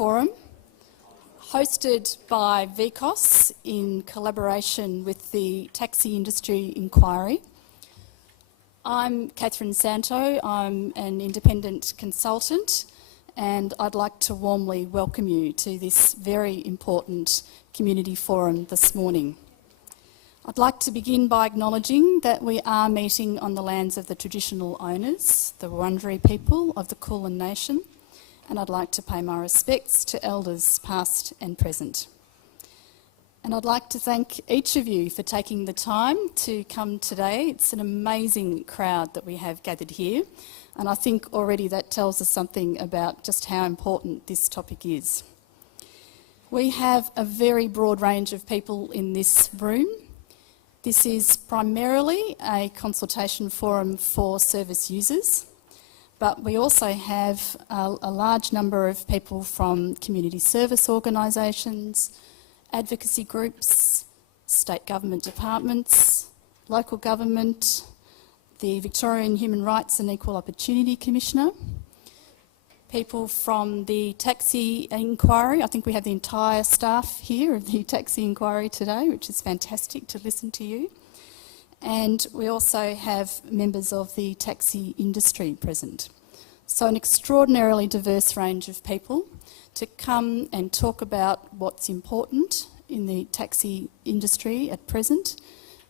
Forum, hosted by VCOSS in collaboration with the Taxi Industry Inquiry. I'm Catherine Santo, I'm an independent consultant, and I'd like to warmly welcome you to this very important community forum this morning. I'd like to begin by acknowledging that we are meeting on the lands of the traditional owners, the Wurundjeri people of the Kulin Nation, and I'd like to pay my respects to elders past and present. And I'd like to thank each of you for taking the time to come today. It's an amazing crowd that we have gathered here, and I think already that tells us something about just how important this topic is. We have a very broad range of people in this room. This is primarily a consultation forum for service users, but we also have a large number of people from community service organisations, advocacy groups, state government departments, local government, the Victorian Human Rights and Equal Opportunity Commissioner, people from the Taxi Inquiry. I think we have the entire staff here of the Taxi Inquiry today, which is fantastic to listen to you. And we also have members of the taxi industry present. So an extraordinarily diverse range of people to come and talk about what's important in the taxi industry at present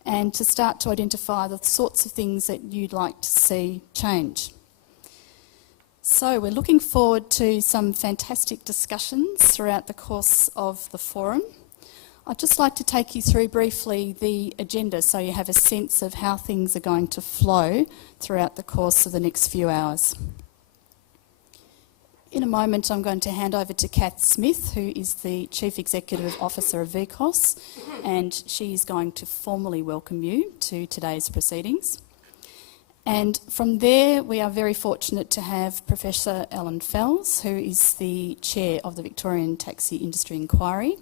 and to start to identify the sorts of things that you'd like to see change. So we're looking forward to some fantastic discussions throughout the course of the forum. I'd just like to take you through briefly the agenda so you have a sense of how things are going to flow throughout the course of the next few hours. In a moment I'm going to hand over to Kath Smith, who is the Chief Executive Officer of VCOSS, and she's going to formally welcome you to today's proceedings. And from there, we are very fortunate to have Professor Allan Fels, who is the Chair of the Victorian Taxi Industry Inquiry,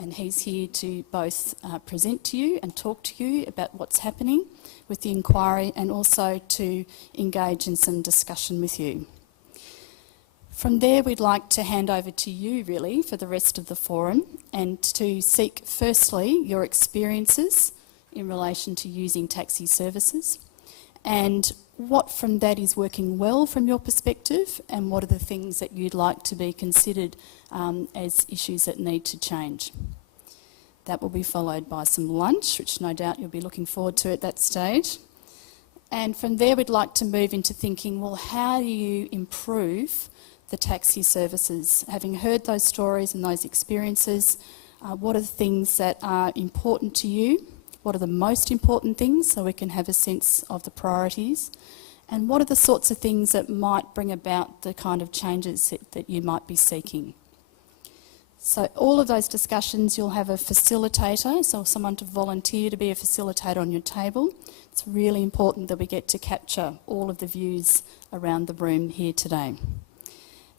and he's here to both present to you and talk to you about what's happening with the inquiry and also to engage in some discussion with you. From there, we'd like to hand over to you, really, for the rest of the forum and to seek, firstly, your experiences in relation to using taxi services, and what from that is working well from your perspective, and what are the things that you'd like to be considered as issues that need to change. That will be followed by some lunch, which no doubt you'll be looking forward to at that stage. And from there we'd like to move into thinking, well, how do you improve the taxi services? Having heard those stories and those experiences, what are the things that are important to you? What are the most important things so we can have a sense of the priorities? And what are the sorts of things that might bring about the kind of changes that you might be seeking? So all of those discussions, you'll have a facilitator, so someone to volunteer to be a facilitator on your table. It's really important that we get to capture all of the views around the room here today.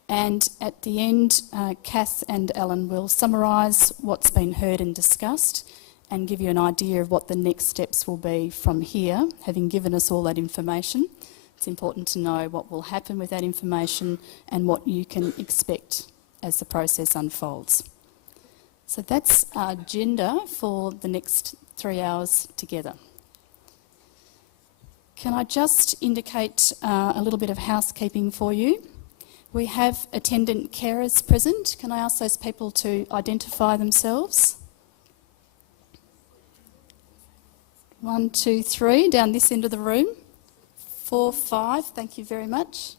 And at the end, Kath and Allan will summarise what's been heard and discussed and give you an idea of what the next steps will be from here. Having given us all that information, it's important to know what will happen with that information and what you can expect as the process unfolds. So that's our agenda for the next 3 hours together. Can I just indicate a little bit of housekeeping for you? We have attendant carers present. Can I ask those people to identify themselves? 1, 2, 3, down this end of the room. 4, 5, thank you very much.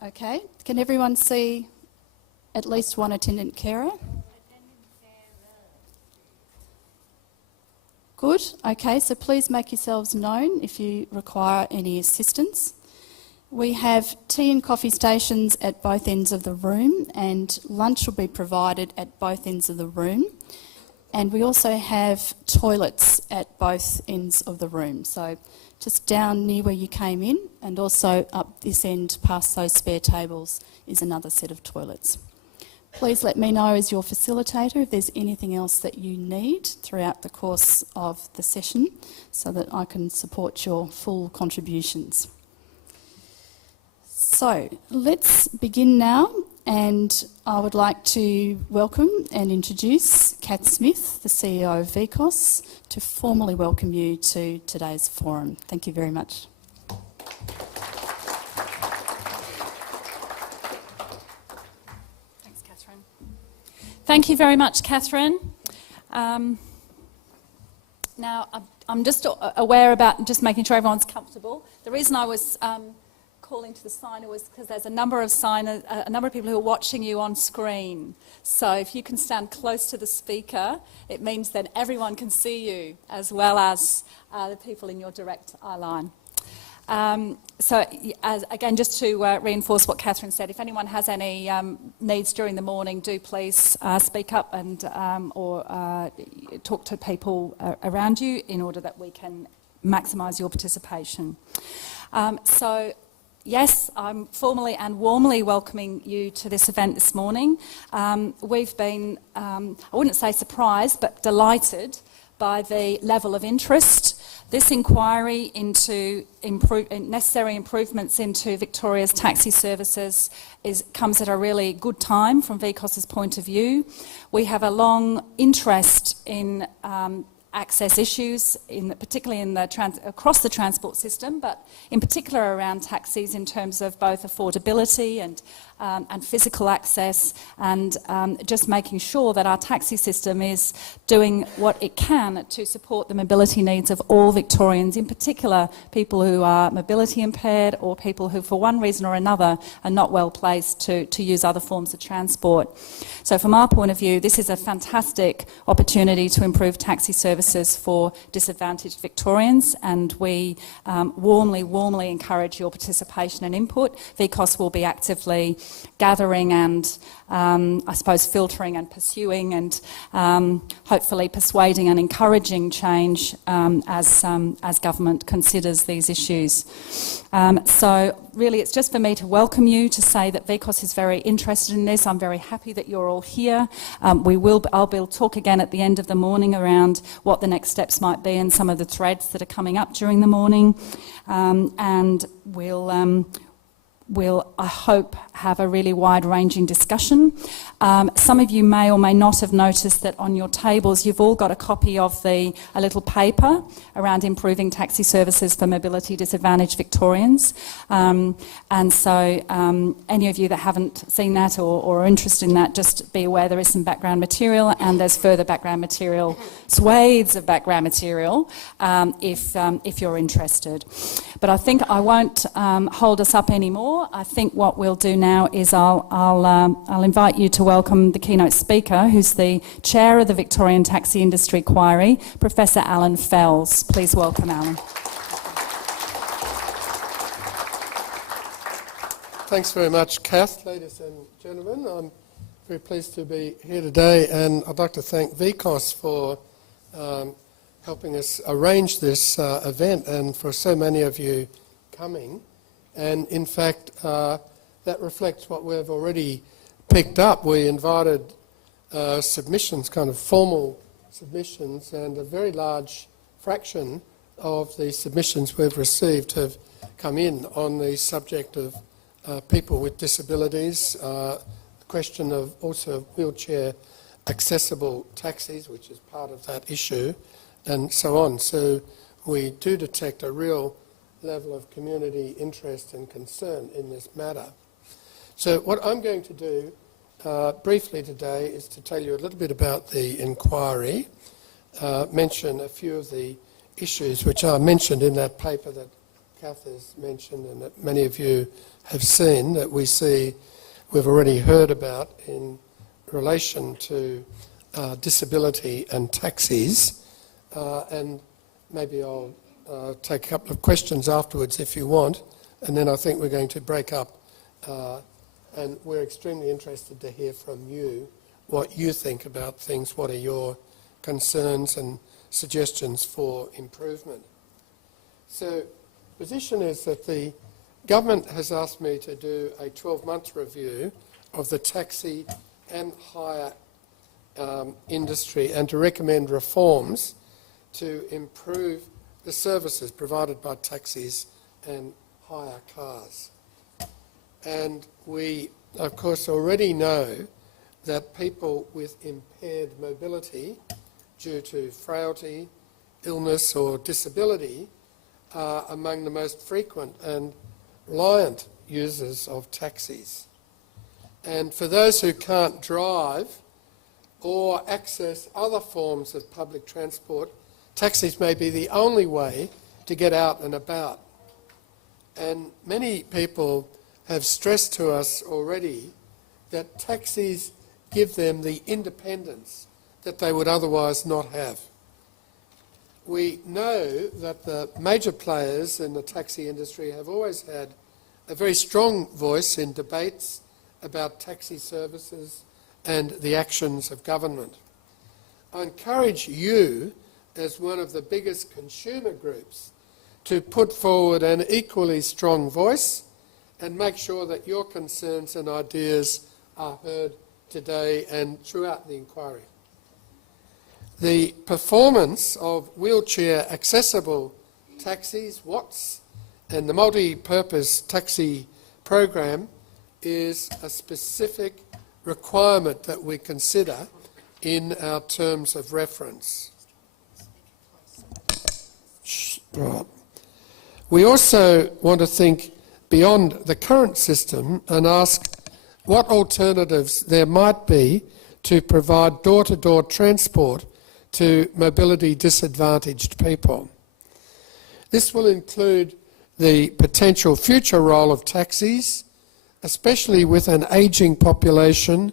Okay, can everyone see at least one attendant carer? Good, okay, so please make yourselves known if you require any assistance. We have tea and coffee stations at both ends of the room, and lunch will be provided at both ends of the room. And we also have toilets at both ends of the room, so just down near where you came in, and also up this end past those spare tables is another set of toilets. Please let me know as your facilitator if there's anything else that you need throughout the course of the session so that I can support your full contributions. So let's begin now, and I would like to welcome and introduce Kath Smith, the CEO of VCOSS, to formally welcome you to today's forum. Thank you very much. Thanks, Catherine. Thank you very much, Catherine. Now, I'm just aware about just making sure everyone's comfortable. The reason I was calling to the signer was because there's a number of signers, a number of people who are watching you on screen. So if you can stand close to the speaker, it means that everyone can see you as well as the people in your direct eye line. Again, just to reinforce what Catherine said, if anyone has any needs during the morning, do please speak up and or talk to people around you in order that we can maximise your participation. Yes, I'm formally and warmly welcoming you to this event this morning. We've been, I wouldn't say surprised, but delighted by the level of interest. This inquiry into necessary improvements into Victoria's taxi services comes at a really good time from VCOSS's point of view. We have a long interest in access issues, particularly across the transport system, but in particular around taxis in terms of both affordability and physical access, and just making sure that our taxi system is doing what it can to support the mobility needs of all Victorians, in particular people who are mobility impaired or people who for one reason or another are not well placed to use other forms of transport. So from our point of view, this is a fantastic opportunity to improve taxi services for disadvantaged Victorians, and we warmly encourage your participation and input. VCOSS will be actively gathering and I suppose filtering and pursuing and hopefully persuading and encouraging change as government considers these issues. So really it's just for me to welcome you, to say that VCOSS is very interested in this. I'm very happy that you're all here. I'll talk again at the end of the morning around what the next steps might be and some of the threads that are coming up during the morning, and we'll, I hope, have a really wide-ranging discussion. Some of you may or may not have noticed that on your tables you've all got a copy of a little paper around improving taxi services for mobility disadvantaged Victorians. And so any of you that haven't seen that or are interested in that, just be aware there is some background material, and there's further background material, swathes of background material, if you're interested. But I think I won't hold us up anymore. I think what we'll do now is I'll invite you to welcome the keynote speaker, who's the chair of the Victorian Taxi Industry Inquiry, Professor Allan Fels. Please welcome Allan. Thanks very much, Kath. Ladies and gentlemen, I'm very pleased to be here today, and I'd like to thank VCOSS for helping us arrange this event and for so many of you coming. And in fact, that reflects what we've already picked up. We invited submissions, kind of formal submissions, and a very large fraction of the submissions we've received have come in on the subject of people with disabilities, the question of also wheelchair accessible taxis, which is part of that issue, and so on. So we do detect a real level of community interest and concern in this matter. So what I'm going to do briefly today is to tell you a little bit about the inquiry, mention a few of the issues which are mentioned in that paper that Kath has mentioned and that many of you have seen, that we've already heard about in relation to disability and taxis, and maybe I'll take a couple of questions afterwards if you want, and then I think we're going to break up, and we're extremely interested to hear from you what you think about things, what are your concerns and suggestions for improvement. So the position is that the government has asked me to do a 12-month review of the taxi and hire industry and to recommend reforms to improve the services provided by taxis and hire cars. And we, of course, already know that people with impaired mobility due to frailty, illness or disability are among the most frequent and reliant users of taxis. And for those who can't drive or access other forms of public transport, taxis may be the only way to get out and about. And many people have stressed to us already that taxis give them the independence that they would otherwise not have. We know that the major players in the taxi industry have always had a very strong voice in debates about taxi services and the actions of government. I encourage you, as one of the biggest consumer groups, to put forward an equally strong voice and make sure that your concerns and ideas are heard today and throughout the inquiry. The performance of wheelchair accessible taxis, WATS, and the multi-purpose taxi program is a specific requirement that we consider in our terms of reference. Right. We also want to think beyond the current system and ask what alternatives there might be to provide door-to-door transport to mobility disadvantaged people. This will include the potential future role of taxis, especially with an ageing population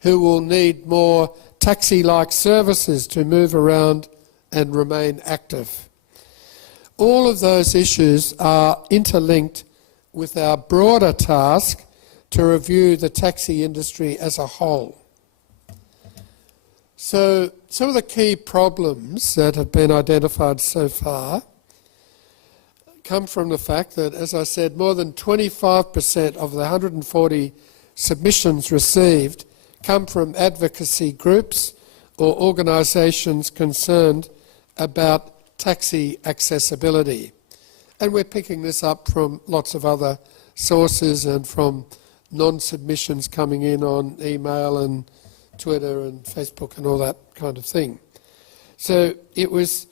who will need more taxi-like services to move around and remain active. All of those issues are interlinked with our broader task to review the taxi industry as a whole. So some of the key problems that have been identified so far come from the fact that, as I said, more than 25% of the 140 submissions received come from advocacy groups or organisations concerned about taxi accessibility. And we're picking this up from lots of other sources and from non-submissions coming in on email and Twitter and Facebook and all that kind of thing. So it was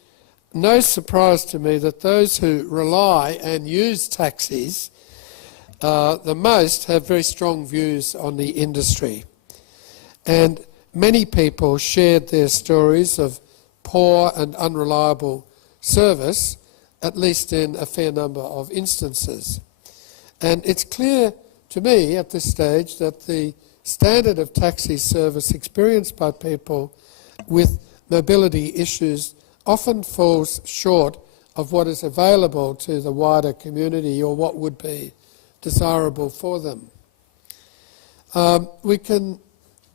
no surprise to me that those who rely and use taxis the most have very strong views on the industry. And many people shared their stories of poor and unreliable service, at least in a fair number of instances. And it's clear to me at this stage that the standard of taxi service experienced by people with mobility issues often falls short of what is available to the wider community or what would be desirable for them. We can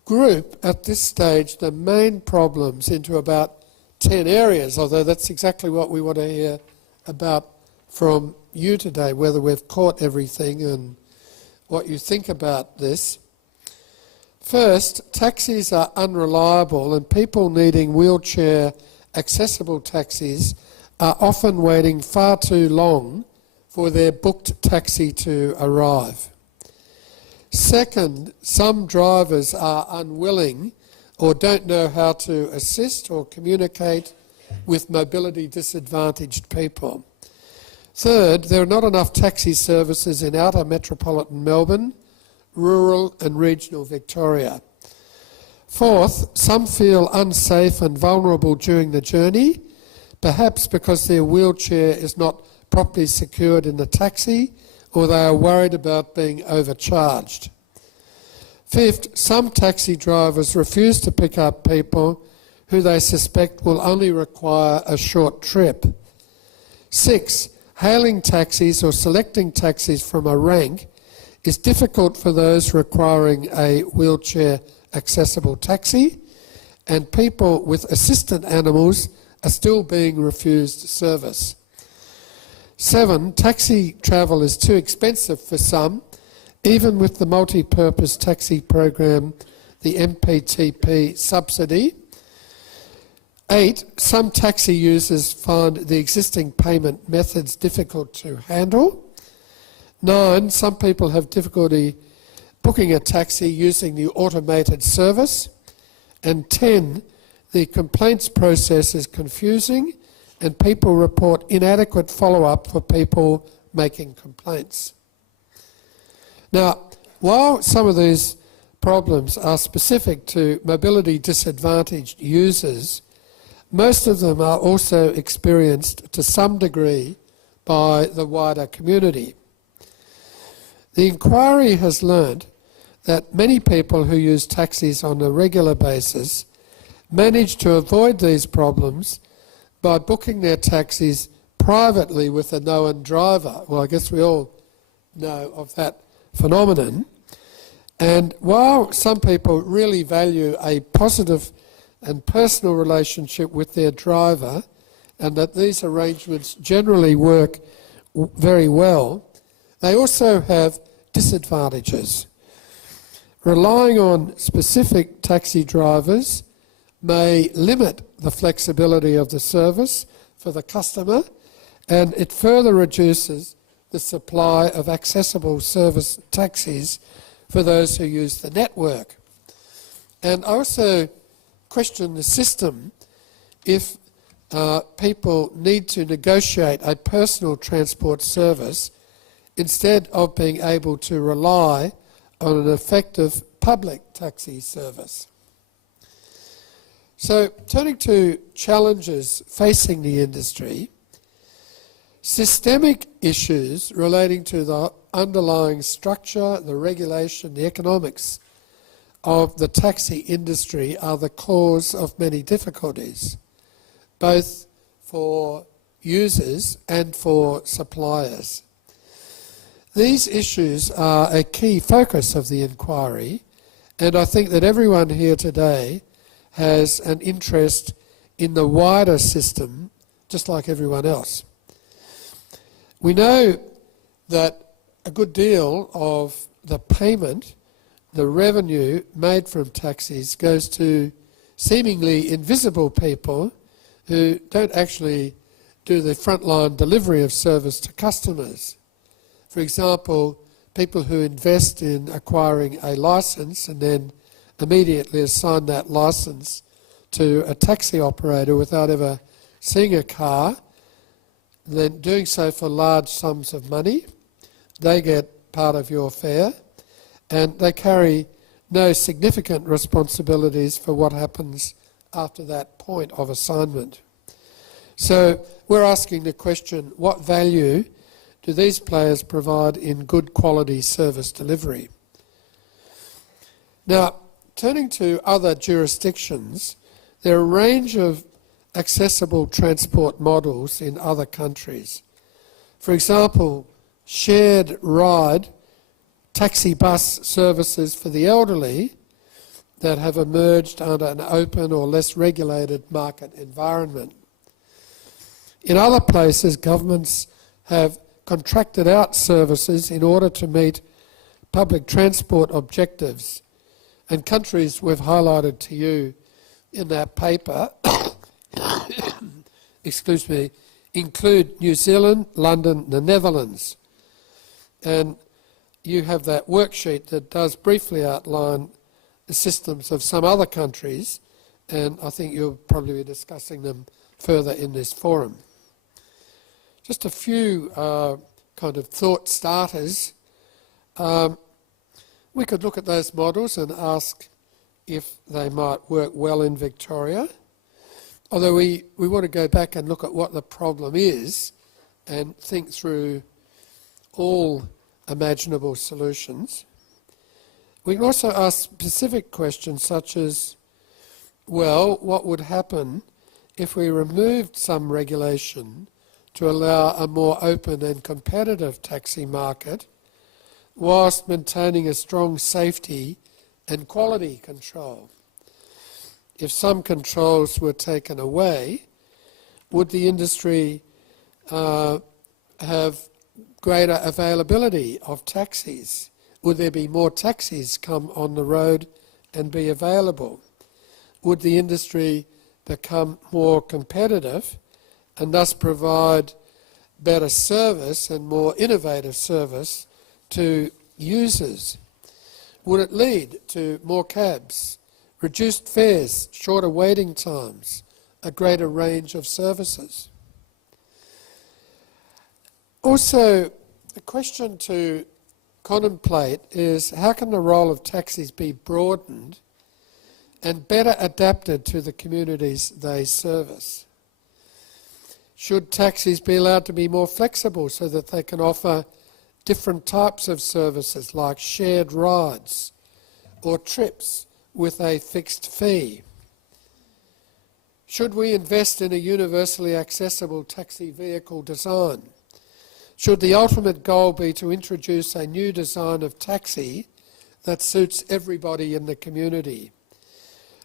group at this stage the main problems into about 10 areas, although that's exactly what we want to hear about from you today, whether we've caught everything and what you think about this. First, taxis are unreliable and people needing wheelchair accessible taxis are often waiting far too long for their booked taxi to arrive. Second, some drivers are unwilling or don't know how to assist or communicate with mobility disadvantaged people. Third, there are not enough taxi services in outer metropolitan Melbourne, rural and regional Victoria. Fourth, some feel unsafe and vulnerable during the journey, perhaps because their wheelchair is not properly secured in the taxi or they are worried about being overcharged. Fifth, some taxi drivers refuse to pick up people who they suspect will only require a short trip. Six, hailing taxis or selecting taxis from a rank is difficult for those requiring a wheelchair accessible taxi, and people with assistant animals are still being refused service. 7, taxi travel is too expensive for some, even with the multi-purpose taxi program, the MPTP subsidy. 8, some taxi users find the existing payment methods difficult to handle. 9, some people have difficulty booking a taxi using the automated service. And 10, the complaints process is confusing and people report inadequate follow-up for people making complaints. Now, while some of these problems are specific to mobility disadvantaged users, most of them are also experienced to some degree by the wider community. The inquiry has learned that many people who use taxis on a regular basis manage to avoid these problems by booking their taxis privately with a known driver. Well, I guess we all know of that phenomenon. And while some people really value a positive and personal relationship with their driver, and that these arrangements generally work very well, they also have disadvantages. Relying on specific taxi drivers may limit the flexibility of the service for the customer, and it further reduces the supply of accessible service taxis for those who use the network. And I also question the system if people need to negotiate a personal transport service instead of being able to rely on an effective public taxi service. So, turning to challenges facing the industry, systemic issues relating to the underlying structure, the regulation, the economics of the taxi industry are the cause of many difficulties, both for users and for suppliers. These issues are a key focus of the inquiry, and I think that everyone here today has an interest in the wider system, just like everyone else. We know that a good deal of the payment, the revenue made from taxis, goes to seemingly invisible people who don't actually do the frontline delivery of service to customers. For example, people who invest in acquiring a licence and then immediately assign that licence to a taxi operator without ever seeing a car, then doing so for large sums of money. They get part of your fare, and they carry no significant responsibilities for what happens after that point of assignment. So we're asking the question, what value do these players provide in good quality service delivery? Now, turning to other jurisdictions, there are a range of accessible transport models in other countries. For example, shared ride taxi bus services for the elderly that have emerged under an open or less regulated market environment. In other places, governments have contracted out services in order to meet public transport objectives, and countries we've highlighted to you in that paper excuse me, include New Zealand, London, the Netherlands. And you have that worksheet that does briefly outline the systems of some other countries, and I think you'll probably be discussing them further in this forum. Just a few kind of thought starters. We could look at those models and ask if they might work well in Victoria, although we want to go back and look at what the problem is and think through all imaginable solutions. We can also ask specific questions such as, well, what would happen if we removed some regulation to allow a more open and competitive taxi market whilst maintaining a strong safety and quality control? If some controls were taken away, would the industry have greater availability of taxis? Would there be more taxis come on the road and be available? Would the industry become more competitive and thus provide better service and more innovative service to users? Would it lead to more cabs, reduced fares, shorter waiting times, a greater range of services? Also, a question to contemplate is how can the role of taxis be broadened and better adapted to the communities they service? Should taxis be allowed to be more flexible so that they can offer different types of services like shared rides or trips with a fixed fee? Should we invest in a universally accessible taxi vehicle design? Should the ultimate goal be to introduce a new design of taxi that suits everybody in the community?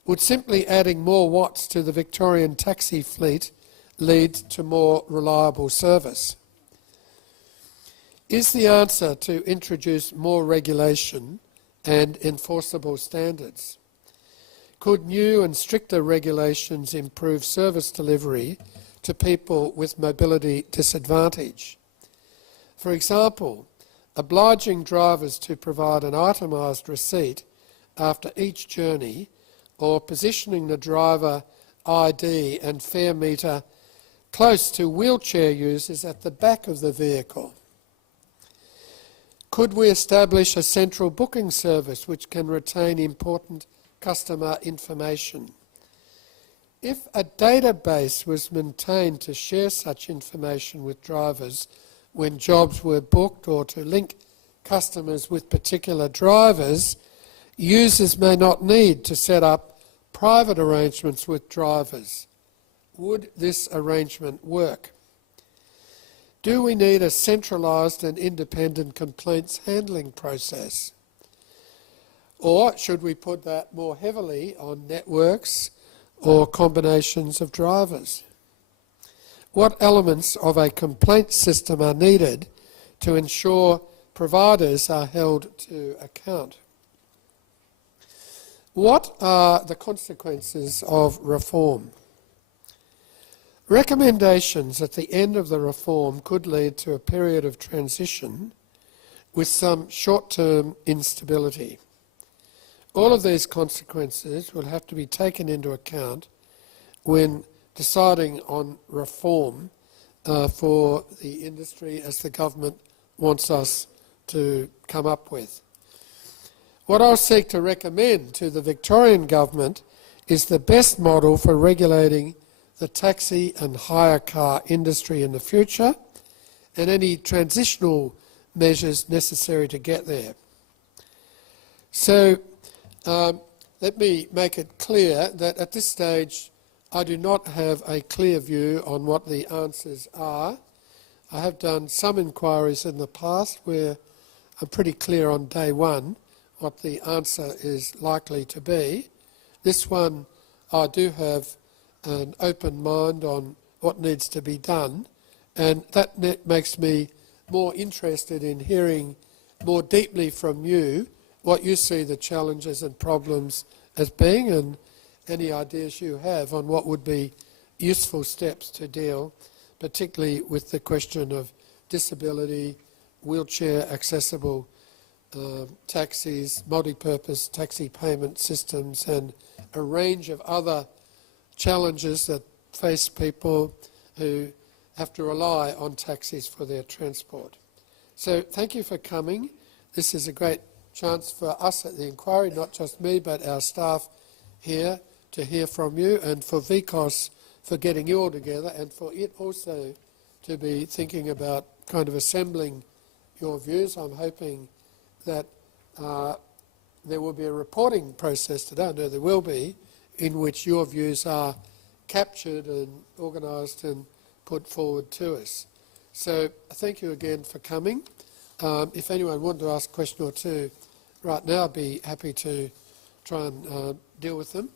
Would simply adding more watts to the Victorian taxi fleet lead to more reliable service? Is the answer to introduce more regulation and enforceable standards? Could new and stricter regulations improve service delivery to people with mobility disadvantage? For example, obliging drivers to provide an itemised receipt after each journey, or positioning the driver ID and fare meter close to wheelchair users at the back of the vehicle. Could we establish a central booking service which can retain important customer information? If a database was maintained to share such information with drivers when jobs were booked or to link customers with particular drivers, users may not need to set up private arrangements with drivers. Would this arrangement work? Do we need a centralised and independent complaints handling process? Or should we put that more heavily on networks or combinations of drivers? What elements of a complaint system are needed to ensure providers are held to account? What are the consequences of reform? Recommendations at the end of the reform could lead to a period of transition with some short-term instability. All of these consequences will have to be taken into account when deciding on reform for the industry as the government wants us to come up with. What I'll seek to recommend to the Victorian government is the best model for regulating the taxi and hire car industry in the future and any transitional measures necessary to get there. So let me make it clear that at this stage I do not have a clear view on what the answers are. I have done some inquiries in the past where I'm pretty clear on day one what the answer is likely to be. This one I do have an open mind on what needs to be done, and that makes me more interested in hearing more deeply from you what you see the challenges and problems as being, and any ideas you have on what would be useful steps to deal, particularly with the question of disability, wheelchair accessible taxis, multi-purpose taxi payment systems, and a range of other challenges that face people who have to rely on taxis for their transport. So thank you for coming. This is a great chance for us at the inquiry, not just me but our staff here, to hear from you, and for VCOSS for getting you all together, and for it also to be thinking about kind of assembling your views. I'm hoping that there will be a reporting process today, I know there will be, in which your views are captured and organised and put forward to us. So thank you again for coming. If anyone wanted to ask a question or two right now, I'd be happy to try and deal with them.